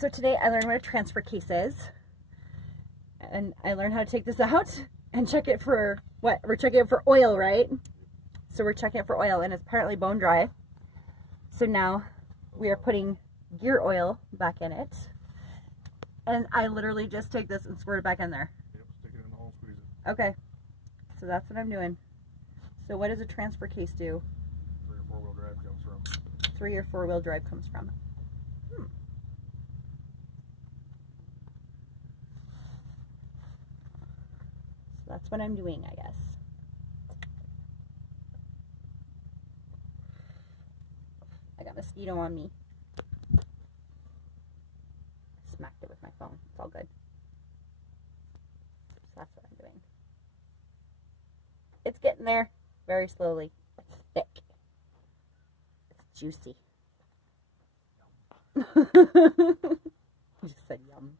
So today I learned what a transfer case is, and I learned how to take this out and check it for what? We're checking it for oil, right? So we're checking it for oil, and it's apparently bone dry. So now we are putting gear oil back in it, and I literally just take this and squirt it back in there. Yep, stick it in the hole, squeeze it. Okay, so that's what I'm doing. So what does a transfer case do? 3 or 4 wheel drive comes from. 3 or 4 wheel drive comes from. So that's what I'm doing, I guess. I got mosquito on me. Smacked it with my phone. It's all good. So that's what I'm doing. It's getting there very slowly. It's thick. It's juicy. I just said yum.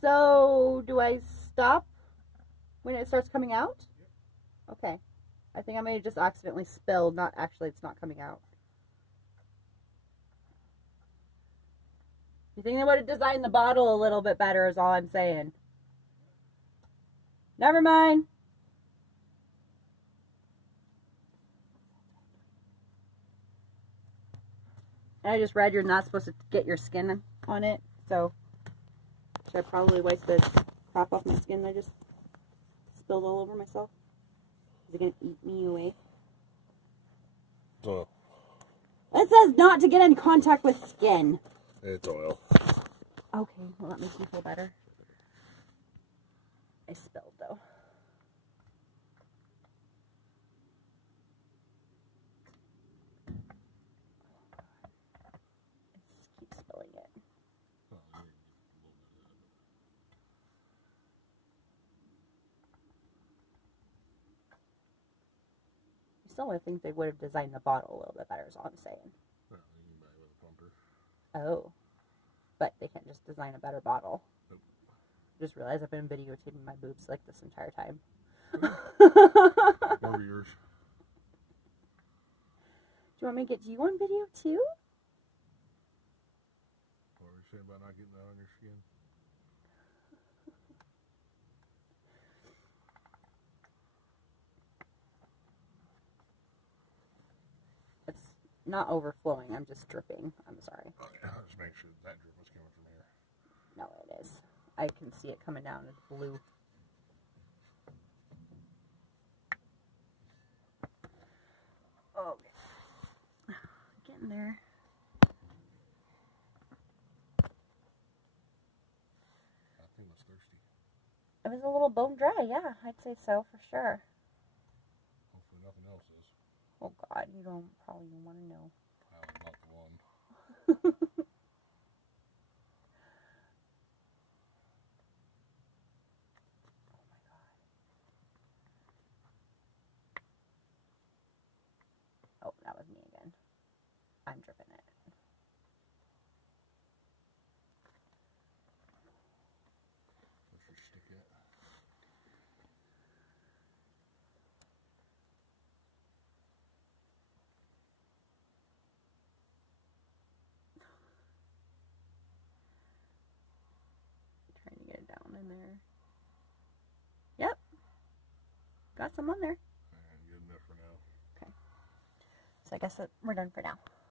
So, do I stop when it starts coming out? Okay. I think I may have just accidentally spilled, not actually, it's not coming out. You think they would have designed the bottle a little bit better is all I'm saying. Never mind. And I just read you're not supposed to get your skin on it, so should I probably wipe the crap off my skin that I just spilled all over myself? Is it going to eat me away? Oil. It says not to get in contact with skin. It's oil. Okay, well that makes me feel better. I spilled though. I just keep spilling it. I still would think they would have designed the bottle a little bit better is all I'm saying. Well, you can buy it with a pumper. Oh. But they can't just design a better bottle. Nope. I just realized I've been videotaping my boobs like this entire time. Over yours. Do you want me to get you on video too? What were you saying about not getting that on your skin? It's not overflowing, I'm just dripping. I'm sorry. Oh, yeah. Just make sure that drip was coming from here. No, it is. I can see it coming down. It's blue. Okay. Getting there. That thing was thirsty. It was a little bone dry, yeah. I'd say so for sure. Hopefully nothing else is. Oh God, you don't probably want to know. Probably not the one. Oh, that was me again. I'm dripping it. Where's your stick at? Trying to get it down in there. Yep. Got some on there. And good enough for now. So I guess we're done for now.